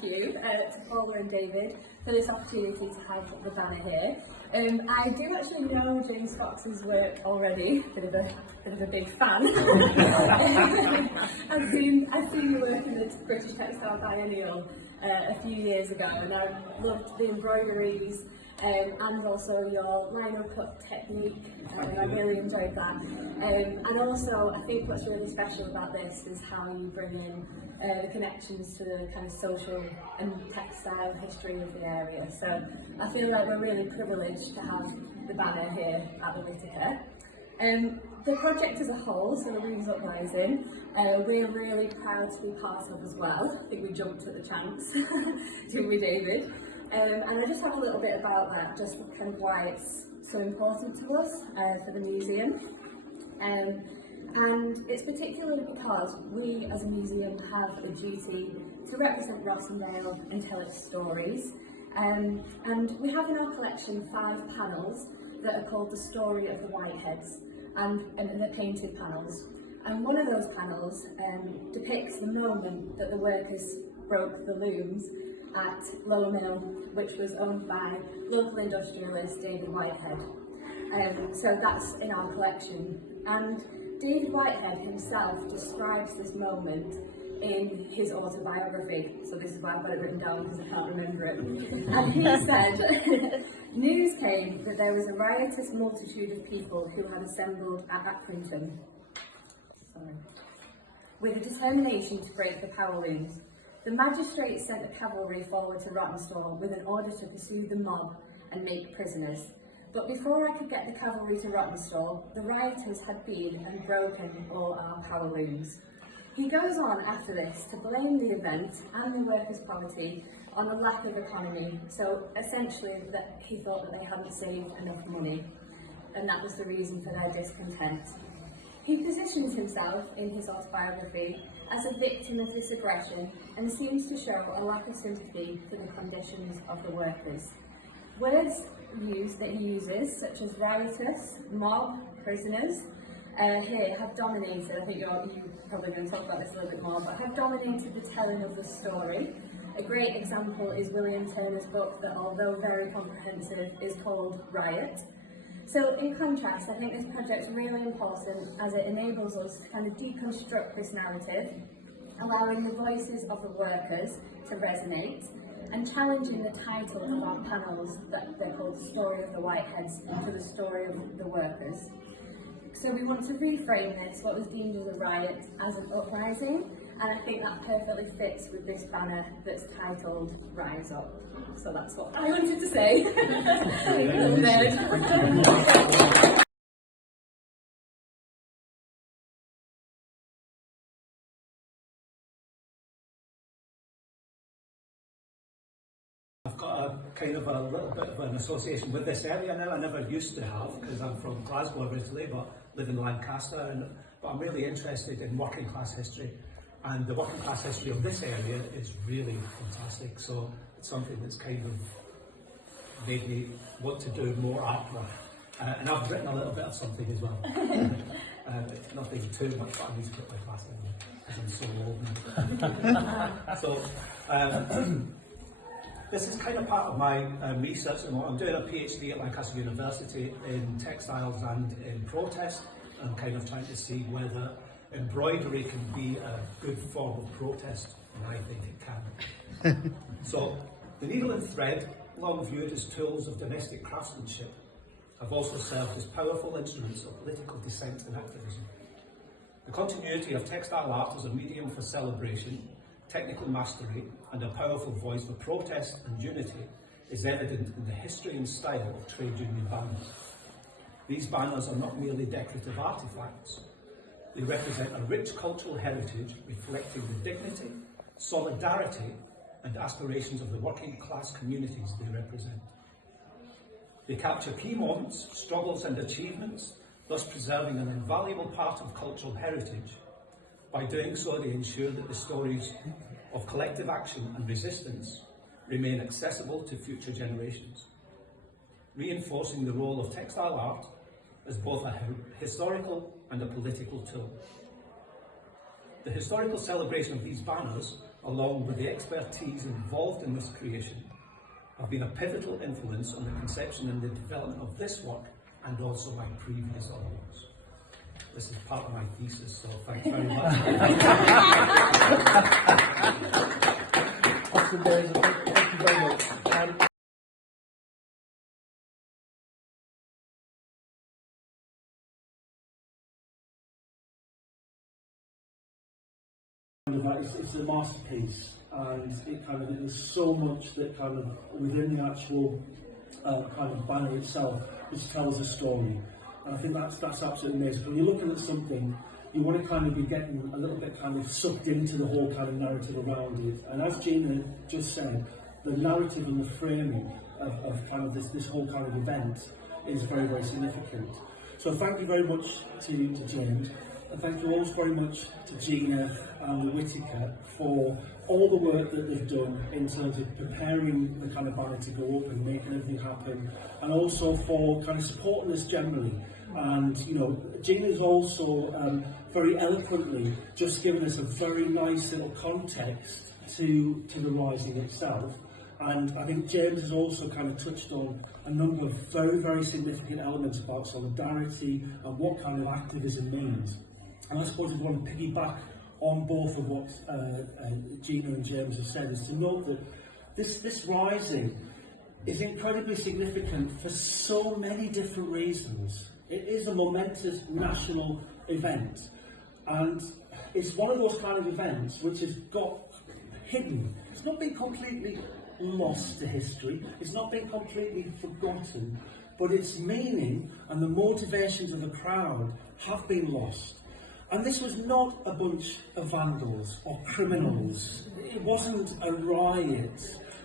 thank you to Paula and David for this opportunity to have the banner here. I do actually know James Fox's work already, bit of a big fan. I've seen your work in the British Textile Biennial a few years ago, and I loved the embroideries and also your lino cut technique. I really enjoyed that. And also, I think what's really special about this is how you bring in the connections to the kind of social and textile history of the area. So I feel like we're really privileged to have the banner here at the Whitaker. The project as a whole, so the Weavers Uprising, we're really proud to be part of as well. I think we jumped at the chance, didn't we, David? And I just have a little bit about that, just kind of why it's so important to us for the museum. And it's particularly because we as a museum have a duty to represent Rossendale and tell its stories. And we have in our collection 5 panels that are called The Story of the Whiteheads, and they're painted panels. And one of those panels depicts the moment that the workers broke the looms at Lower Mill, which was owned by local industrialist David Whitehead. So that's in our collection. And David Whitehead himself describes this moment in his autobiography. So this is why I've got it written down, because I can't remember it. And he said, news came that there was a riotous multitude of people who had assembled at Accrington with a determination to break the power looms. The magistrates sent the cavalry forward to Rawtenstall with an order to pursue the mob and make prisoners. But before I could get the cavalry to Rawtenstall, the rioters had been and broken all our power looms. He goes on after this to blame the event and the workers' poverty on a lack of economy. So essentially that he thought that they hadn't saved enough money, and that was the reason for their discontent. He positions himself in his autobiography as a victim of this aggression and seems to show a lack of sympathy for the conditions of the workers. Words that he uses, such as riotous, mob, prisoners, here have dominated, I think you're probably going to talk about this a little bit more, but have dominated the telling of the story. A great example is William Turner's book that, although very comprehensive, is called Riot. So in contrast, I think this project's really important as it enables us to kind of deconstruct this narrative, allowing the voices of the workers to resonate, and challenging the title of our panels that they're called The Story of the Whiteheads to The Story of the Workers. So we want to reframe this, what was deemed as a riot, as an uprising, and I think that perfectly fits with this banner that's titled Rise Up. So that's what I wanted to say. I've got a kind of a little bit of an association with this area now. I never used to have, because I'm from Glasgow originally, but live in Lancaster. But I'm really interested in working class history, and the working class history of this area is really fantastic. So it's something that's kind of made me want to do more artwork. And I've written a little bit of something as well. Nothing too much, but I need to put my class in because I'm so old now. So. This is kind of part of my research. I'm doing a PhD at Lancaster University in textiles and in protest. I'm kind of trying to see whether embroidery can be a good form of protest, and I think it can. So, the needle and thread, long viewed as tools of domestic craftsmanship, have also served as powerful instruments of political dissent and activism. The continuity of textile art as a medium for celebration, technical mastery, and a powerful voice for protest and unity is evident in the history and style of trade union banners. These banners are not merely decorative artefacts. They represent a rich cultural heritage reflecting the dignity, solidarity, and aspirations of the working class communities they represent. They capture key moments, struggles and achievements, thus preserving an invaluable part of cultural heritage. By doing so, they ensure that the stories of collective action and resistance remain accessible to future generations, reinforcing the role of textile art as both a historical and a political tool. The historical celebration of these banners along with the expertise involved in this creation, have been a pivotal influence on the conception and the development of this work and also my previous artworks. This is part of my thesis, so thanks very much. Austin Davis, thank you very much. It's a masterpiece, and there's so much that kind of within the actual kind of banner itself, which tells a story. And I think that's absolutely amazing. When you're looking at something, you want to kind of be getting a little bit kind of sucked into the whole kind of narrative around it. And as Gina just said, the narrative and the framing of kind of this whole kind of event is very, very significant. So thank you very much to James. And thank you also very much to Gina and the Whitaker for all the work that they've done in terms of preparing the kind of banner to go up and making everything happen, and also for kind of supporting us generally. And you know, Gina's also very eloquently just given us a very nice little context to the Rising itself. And I think James has also kind of touched on a number of very, very significant elements about solidarity and what kind of activism means. And I suppose we want to piggyback on both of what Gina and James have said, is to note that this Rising is incredibly significant for so many different reasons. It is a momentous national event, and it's one of those kind of events which has got hidden. It's not been completely lost to history, it's not been completely forgotten, but its meaning and the motivations of the crowd have been lost. And this was not a bunch of vandals or criminals. It wasn't a riot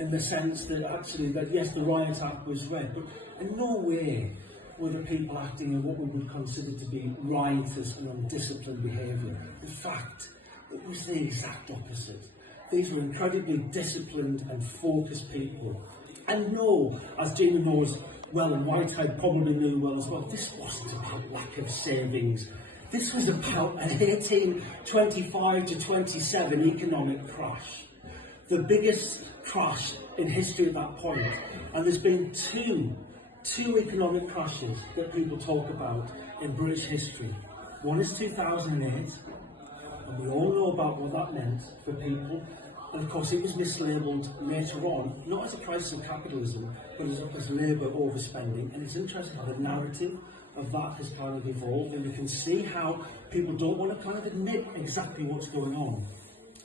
in the sense that actually, that yes, the Riot Act was read, but in no way were the people acting in what we would consider to be riotous and undisciplined behaviour. In fact, it was the exact opposite. These were incredibly disciplined and focused people. And no, as Gina knows well, and Whitaker probably knew well as well, this wasn't about lack of savings. This was about an 1825 to 27 economic crash, the biggest crash in history at that point. And there's been two economic crashes that people talk about in British history. One is 2008, and we all know about what that meant for people. And of course, it was mislabelled later on, not as a crisis of capitalism, but as labour overspending. And it's interesting how the narrative of that has kind of evolved, and you can see how people don't want to kind of admit exactly what's going on.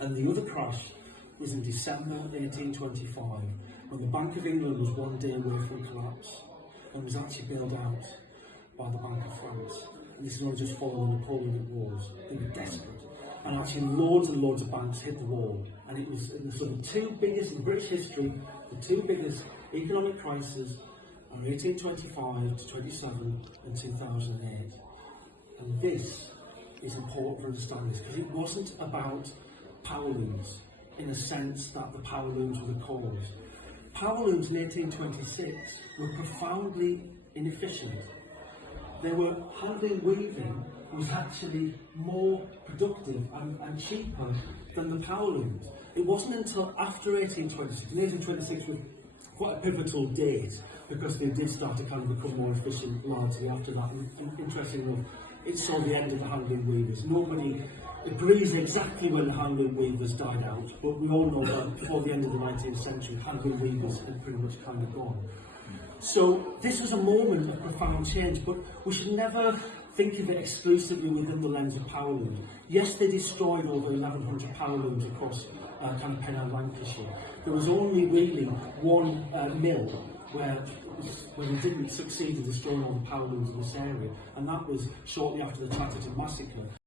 And the other crash was in December 1825, when the Bank of England was one day away from collapse, and was actually bailed out by the Bank of France. And this is not just following the Napoleonic Wars. They were desperate. And actually loads and loads of banks hit the wall. And it was the sort of two biggest in British history, the two biggest economic crises are 1825 to 27 and 2008. And this is important for understanding this, because it wasn't about power looms in the sense that the power looms were the cause. Power looms in 1826 were profoundly inefficient. They were handling weaving was actually more productive and cheaper than the power looms. It wasn't until after 1826, and 1826 was quite a pivotal date, because they did start to kind of become more efficient largely after that. And interestingly enough, it saw the end of the hand-loom weavers. Nobody agrees exactly when the hand-loom weavers died out, but we all know that before the end of the 19th century, hand-loom weavers had pretty much kind of gone. So this was a moment of profound change, but we should never think of it exclusively within the lens of power looms. Yes, they destroyed over 1,100 power looms across kind of Penn and Lancashire. There was only really one mill where they didn't succeed in destroying all the power looms in this area, and that was shortly after the Chatterton massacre.